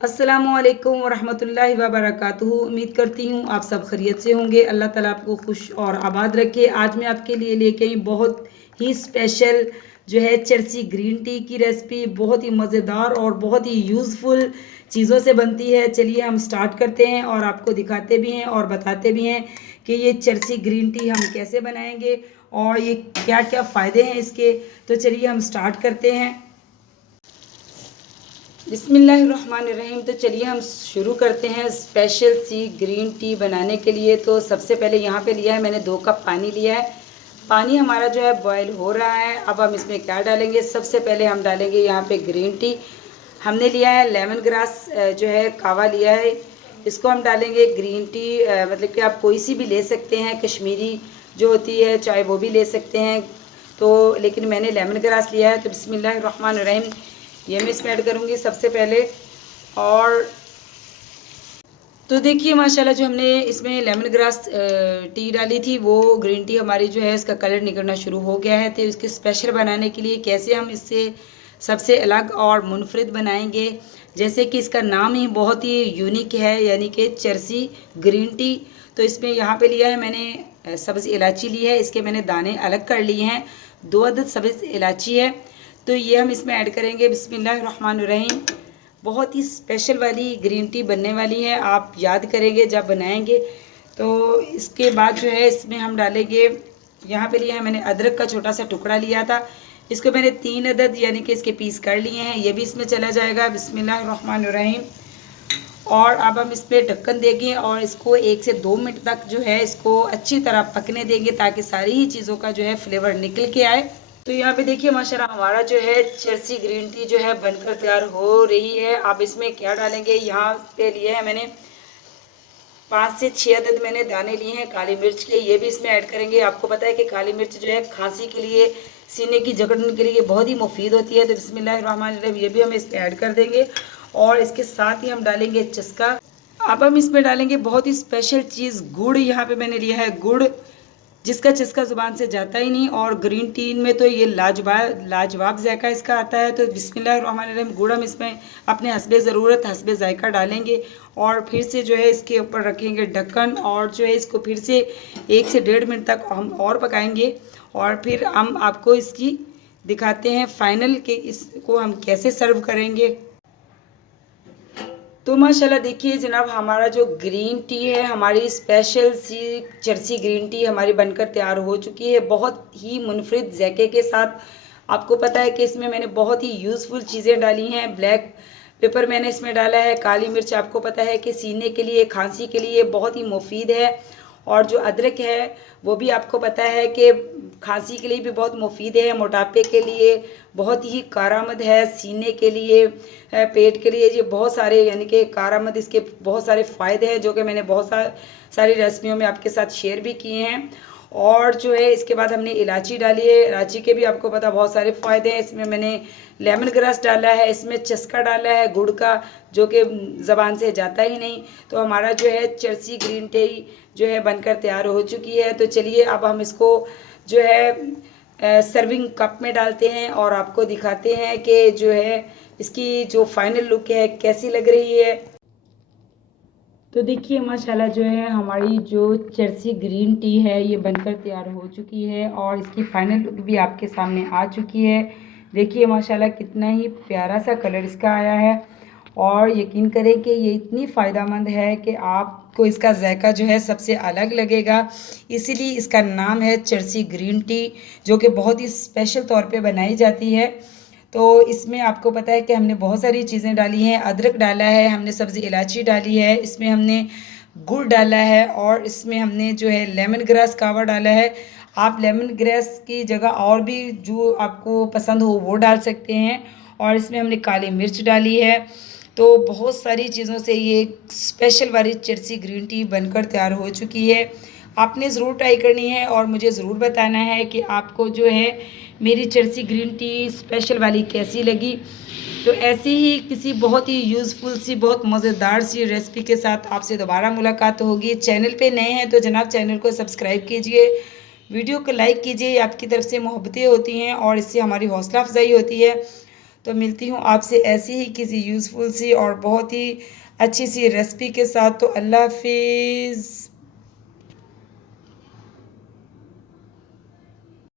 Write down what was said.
अस्सलामुअलैकुम वरहमतुल्लाहि वबरकातुहू। उम्मीद करती हूँ आप सब खैरियत से होंगे। अल्लाह ताला आपको खुश और आबाद रखे। आज मैं आपके लिए लेके आई बहुत ही स्पेशल जो है चरसी ग्रीन टी की रेसिपी। बहुत ही मज़ेदार और बहुत ही यूज़फुल चीज़ों से बनती है। चलिए हम स्टार्ट करते हैं और आपको दिखाते भी हैं और बताते भी हैं कि ये चरसी ग्रीन टी हम कैसे बनाएंगे और ये क्या क्या फ़ायदे हैं इसके। तो चलिए हम स्टार्ट करते हैं। बिस्मिल्लाहिर्रहमानिर्रहीम। तो चलिए हम शुरू करते हैं स्पेशल सी ग्रीन टी बनाने के लिए। तो सबसे पहले यहाँ पे लिया है मैंने 2 कप पानी लिया है। पानी हमारा जो है बॉयल हो रहा है। अब हम इसमें क्या डालेंगे, सबसे पहले हम डालेंगे यहाँ पे ग्रीन टी। हमने लिया है लेमन ग्रास जो है कावा लिया है, इसको हम डालेंगे। ग्रीन टी मतलब कि आप कोई सी भी ले सकते हैं, कश्मीरी जो होती है चाहे वो भी ले सकते हैं। तो लेकिन मैंने लेमन ग्रास लिया है। तो बिस्मिल्लाहिर्रहमानिर्रहीम ये मैं इसमें ऐड करूँगी सबसे पहले। और तो देखिए माशाल्लाह जो हमने इसमें लेमन ग्रास टी डाली थी वो ग्रीन टी हमारी जो है इसका कलर निकलना शुरू हो गया है। तो इसके स्पेशल बनाने के लिए कैसे हम इससे सबसे अलग और मुनफरिद बनाएंगे, जैसे कि इसका नाम ही बहुत ही यूनिक है, यानी कि चरसी ग्रीन टी। तो इसमें यहाँ पे लिया है मैंने सब्ज़ इलायची ली है, इसके मैंने दाने अलग कर लिए हैं। 2 अदद सब्ज़ इलायची है, तो ये हम इसमें ऐड करेंगे। बिस्मिल्लाहिर्रहमानिर्रहीम। बहुत ही स्पेशल वाली ग्रीन टी बनने वाली है, आप याद करेंगे जब बनाएंगे। तो इसके बाद जो है इसमें हम डालेंगे, यहाँ पे लिया है मैंने अदरक का छोटा सा टुकड़ा लिया था, इसको मैंने 3 अदद यानी कि इसके पीस कर लिए हैं, ये भी इसमें चला जाएगा। बिस्मिल्लाहिर्रहमानिर्रहीम। और अब हम इस पर ढक्कन देंगे और इसको 1 से 2 मिनट तक जो है इसको अच्छी तरह पकने देंगे, ताकि सारी ही चीज़ों का जो है फ्लेवर निकल के आए। तो यहाँ पे देखिए माशाल्लाह हमारा जो है चरसी ग्रीन टी जो है बनकर तैयार हो रही है। अब इसमें क्या डालेंगे, यहाँ पे लिए है मैंने 5 से 6 अदद मैंने दाने लिए हैं काली मिर्च के, ये भी इसमें ऐड करेंगे। आपको पता है कि काली मिर्च जो है खांसी के लिए, सीने की जकड़न के लिए बहुत ही मुफीद होती है। तो बिस्मिल्लाहिर्रहमानिर्रहीम ये भी हम इसमें ऐड कर देंगे। और इसके साथ ही हम डालेंगे चस्का। अब हम इसमें डालेंगे बहुत ही स्पेशल चीज़, गुड़। यहाँ पे मैंने लिया है गुड़, जिसका चस्का ज़ुबान से जाता ही नहीं। और ग्रीन टी में तो ये लाजवाब लाजवाब जायका इसका आता है। तो बिस्मिल्लाहिर्रहमानिर्रहीम गुड़ हम इसमें अपने हस्बे ज़रूरत हस्बे जायका डालेंगे। और फिर से जो है इसके ऊपर रखेंगे ढक्कन, और जो है इसको फिर से 1 से 1.5 मिनट तक हम और पकाएंगे। और फिर हम आपको इसकी दिखाते हैं फाइनल कि इसको हम कैसे सर्व करेंगे। तो माशाल्लाह देखिए जनाब, हमारा जो ग्रीन टी है, हमारी स्पेशल सी चरसी ग्रीन टी हमारी बनकर तैयार हो चुकी है, बहुत ही मुनफरिद ज़ायके के साथ। आपको पता है कि इसमें मैंने बहुत ही यूज़फुल चीज़ें डाली हैं। ब्लैक पेपर मैंने इसमें डाला है, काली मिर्च आपको पता है कि सीने के लिए, खांसी के लिए बहुत ही मुफीद है। और जो अदरक है वो भी आपको पता है कि खांसी के लिए भी बहुत मुफीद है, मोटापे के लिए बहुत ही कारामद है, सीने के लिए, पेट के लिए, ये बहुत सारे यानी कि कारामद इसके बहुत सारे फ़ायदे हैं, जो कि मैंने बहुत सारी रेसिपियों में आपके साथ शेयर भी किए हैं। और जो है इसके बाद हमने इलायची डाली है, इलायची के भी आपको पता बहुत सारे फ़ायदे हैं। इसमें मैंने लेमन ग्रास डाला है, इसमें चस्का डाला है गुड़ का, जो कि ज़बान से जाता ही नहीं। तो हमारा जो है चरसी ग्रीन टी जो है बनकर तैयार हो चुकी है। तो चलिए अब हम इसको जो है सर्विंग कप में डालते हैं और आपको दिखाते हैं कि जो है इसकी जो फाइनल लुक है कैसी लग रही है। तो देखिए माशाल्लाह जो है हमारी जो चरसी ग्रीन टी है ये बनकर तैयार हो चुकी है और इसकी फाइनल लुक भी आपके सामने आ चुकी है। देखिए माशाल्लाह कितना ही प्यारा सा कलर इसका आया है। और यकीन करें कि ये इतनी फ़ायदेमंद है कि आपको इसका जायका जो है सबसे अलग लगेगा। इसीलिए इसका नाम है चरसी ग्रीन टी, जो कि बहुत ही स्पेशल तौर पे बनाई जाती है। तो इसमें आपको पता है कि हमने बहुत सारी चीज़ें डाली हैं। अदरक डाला है हमने, सब्ज़ी इलायची डाली है, इसमें हमने गुड़ डाला है, और इसमें हमने जो है लेमन ग्रास कावा डाला है। आप लेमन ग्रास की जगह और भी जो आपको पसंद हो वो डाल सकते हैं। और इसमें हमने काली मिर्च डाली है। तो बहुत सारी चीज़ों से ये स्पेशल वाली चरसी ग्रीन टी बनकर तैयार हो चुकी है। आपने ज़रूर ट्राई करनी है और मुझे ज़रूर बताना है कि आपको जो है मेरी चरसी ग्रीन टी स्पेशल वाली कैसी लगी। तो ऐसी ही किसी बहुत ही यूज़फुल सी, बहुत मज़ेदार सी रेसिपी के साथ आपसे दोबारा मुलाकात होगी। चैनल पे नए हैं तो जनाब चैनल को सब्सक्राइब कीजिए, वीडियो को लाइक कीजिए, आपकी तरफ से मोहब्बतें होती हैं और इससे हमारी हौसला अफजाई होती है। तो मिलती हूँ आपसे ऐसी ही किसी यूज़फुल सी और बहुत ही अच्छी सी रेसिपी के साथ। तो अल्लाह हाफिज़।